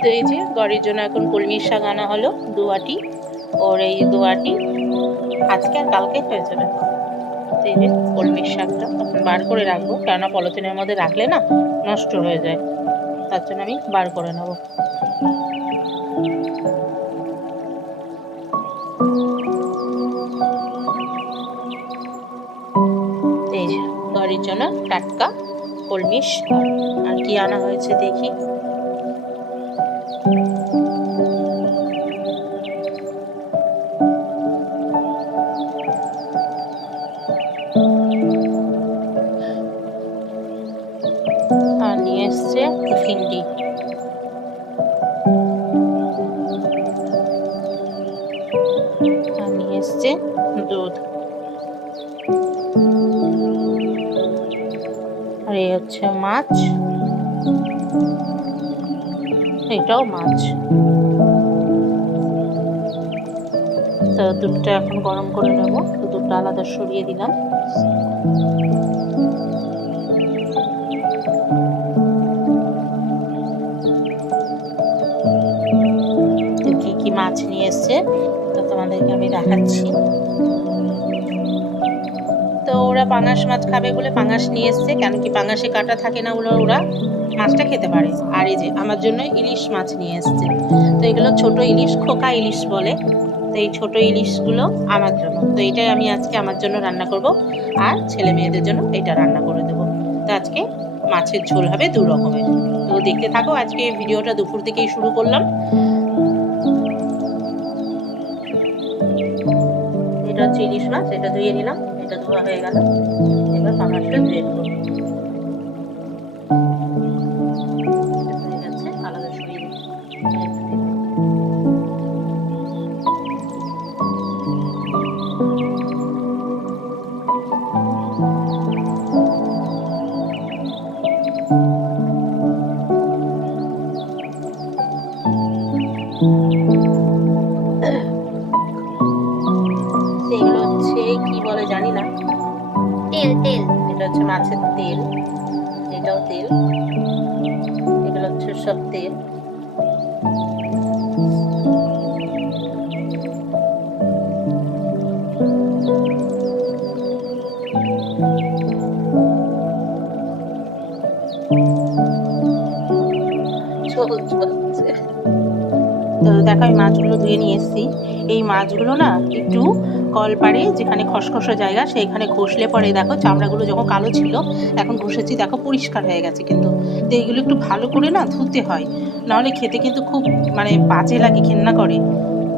তো এই যে গড়ির জন্য এখন কলমির শাক আনা হলো দুয়াটি ওর এই দুয়াটি আজকে আর কালকে হয়ে যাবে। এই যে কলমির শাকটা এখন বার করে রাখব, কেননা পলিথিনের মধ্যে রাখলে না নষ্ট হয়ে যায়। তার জন্য আমি বার করে নেব। এই যে গাড়ির জন্য টাটকা কলমি শাক আর কি আনা হয়েছে দেখি। আর নিয়ে এসছে ভিন্ডি। হচ্ছে মাছ। এটাও মাছ। তো দুধটা এখন গরম করে নেব। তো দুধটা আলাদা সরিয়ে দিলাম। কি কি মাছ নিয়ে এসছে, তো তোমাদেরকে আমি দেখাচ্ছি। পাঙাশ মাছ খাবে বলে পাঙাশ নিয়ে এসছে। কেন কি পাঙাশে কাটা থাকে না বলে ওরা মাছটা খেতে পারে। আর এই যে আমার জন্য ইলিশ মাছ নিয়ে এসছে। তো এগুলো ছোট ইলিশ, খোকা ইলিশ বলে। তো এই ছোট ইলিশগুলো আমার জন্য। তো এটাই আমি আজকে আমার জন্য রান্না করব। আর ছেলে মেয়েদের জন্য এটা রান্না করে দেবো। তো আজকে মাছের ঝোল হবে দু রকমের। তো দেখতে থাকো, আজকে ভিডিওটা দুপুর থেকেই শুরু করলাম। এটা হচ্ছে ইলিশ মাছ, এটা ধুয়ে নিলাম। এটা ধোয়া হয়ে গেল। এবার পাঙাশটা ধুয়ে নেব। হয়ে গেছে, হচ্ছে মাছের তেল এটাও তেল এগুলো হচ্ছে সব তেল। চল চলছে। দেখো আমি মাছগুলো ধুয়ে নিয়ে এসেছি। এই মাছগুলো না একটু কল পাড়ে যেখানে খসখসে জায়গা, সেইখানে ঘষলে পরে দেখো, চামড়াগুলো যখন কালো ছিল, এখন ঘষেছি, দেখো পরিষ্কার হয়ে গেছে কিন্তু। তো এইগুলো একটু ভালো করে না ধুতে হয়। নাহলে খেতে কিন্তু খুব মানে বাজে লাগে, ঘেন্না করে।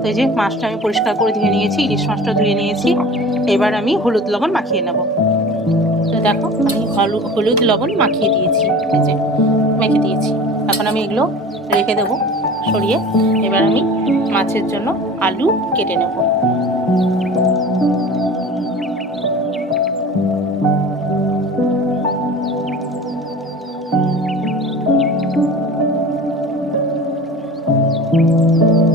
তো এই যে, মাছটা আমি পরিষ্কার করে ধুয়ে নিয়েছি, ইলিশ মাছটা ধুয়ে নিয়েছি। এবার আমি হলুদ লবণ মাখিয়ে নেব। তো দেখো, আমি হলু, হলুদ লবণ মাখিয়ে দিয়েছি। এই যে, মেখে দিয়েছি। এখন আমি এগুলো রেখে দেবো। সরিয়ে এবার আমি মাছের জন্য আলু কেটে নেব। thank এখানে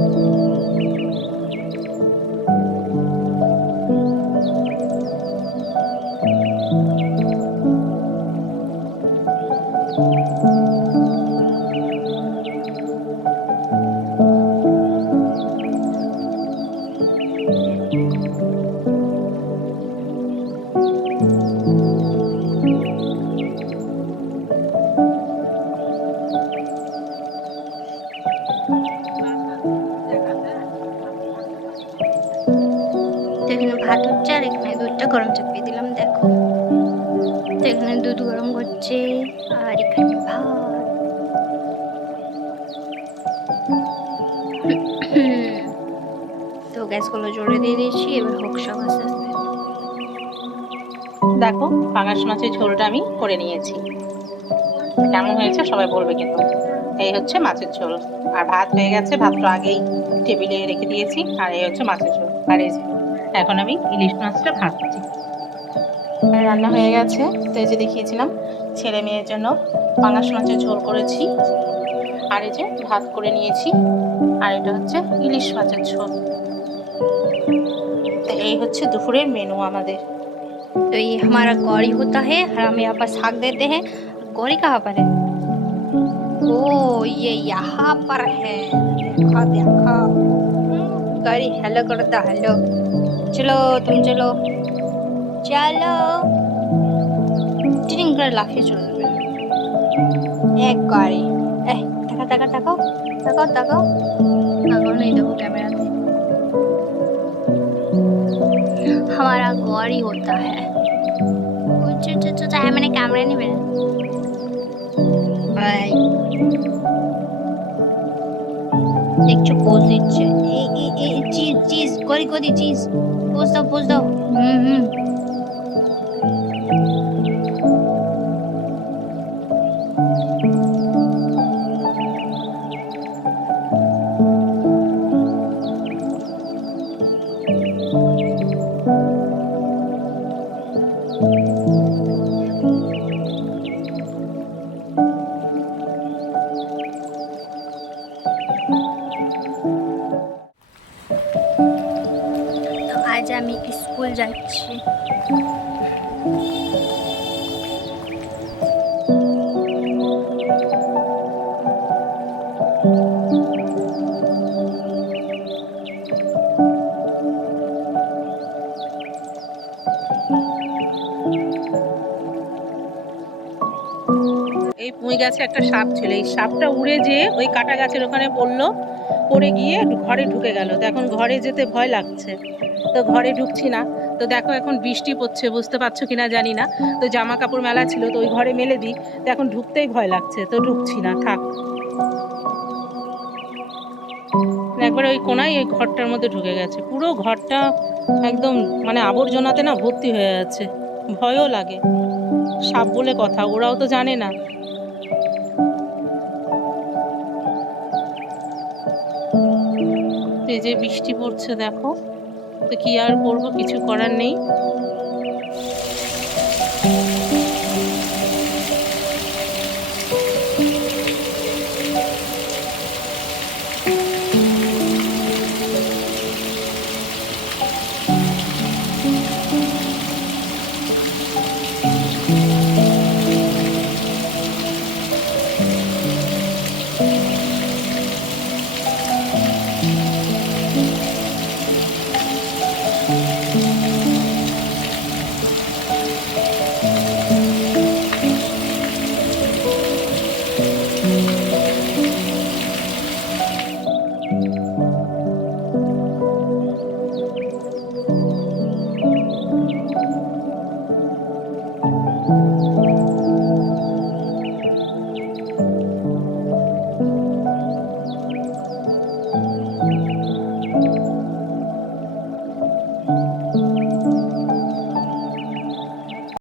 ভাত হচ্ছে আর এখানে দুধটা গরম চাপিয়ে দিলাম, দেখো। তো এখানে দুধ গরম হচ্ছে আর এখানে ভাত। তো গ্যাসগুলো জোরে দিয়ে দিয়েছি, এবার হোক সব আস্তে দেখো, পাঙাশ মাছের ঝোলটা আমি করে নিয়েছি। কেমন হয়েছে সবাই বলবে কিন্তু। এই হচ্ছে মাছের ঝোল। আর ভাত হয়ে গেছে, ভাতটা আগেই টেবিলে রেখে দিয়েছি, আর এই হচ্ছে মাছের ঝোল। আর এই এখন আমি ইলিশ মাছটা ভাজছি রান্না হয়ে গেছে তো এই যে দেখিয়েছিলাম ছেলে মেয়ের জন্য পাঙাশ মাছের ঝোল করেছি আর এই যে ভাত করে নিয়েছি আর এটা হচ্ছে ইলিশ মাছের ঝোল তো এই হচ্ছে দুপুরের মেনু আমাদের तो ये हमारा कौड़ी होता है और हम यहाँ पर साग देते हैं गौरी कहाँ पर है ओ ये यहाँ पर है देखो देखो हम्म, गौरी हेलो करो तो हेलो চলো, তুমি চলো। চলো। টিটিং করে লাফিয়ে চলে যাবে। এক গাড়ি এহ টাকা টাকা টাকাও টাকাও টাকাও টাকাও নেই দেখো ক্যামেরাতে। हमारा गौर ही होता है चाहे मैंने कैमरा नहीं मेरा দেখছ, পোজ দিচ্ছে। এই এই চিজ চিজ করি করি চিজ। পোজ দাও পোজ দাও আজ আমি স্কুল যাচ্ছি। এই পুঁই গাছে একটা সাপ ছিল। এই সাপটা উড়ে যেয়ে ওই কাটা গাছের ওখানে পড়ল। পড়ে গিয়ে ঘরে ঢুকে গেল। তো এখন ঘরে যেতে ভয় লাগছে। তো ঘরে ঢুকছি না। তো দেখো এখন বৃষ্টি পড়ছে, বুঝতে পারছ কিনা জানি না। তো জামা কাপড় মেলা ছিল, তো ওই ঘরে মেলে দিই। তো এখন ঢুকতেই ভয় লাগছে, তো ঢুকছি না, থাক। একবার ওই কোনায় ওই ঘরটার মধ্যে ঢুকে গেছে। পুরো ঘরটা একদম মানে আবর্জনাতে না ভর্তি হয়ে আছে। ভয়ও লাগে। সাপ বলে কথা, ওরাও তো জানে না। এই যে বৃষ্টি পড়ছে, দেখো। তো কি আর করব? কিছু করার নেই।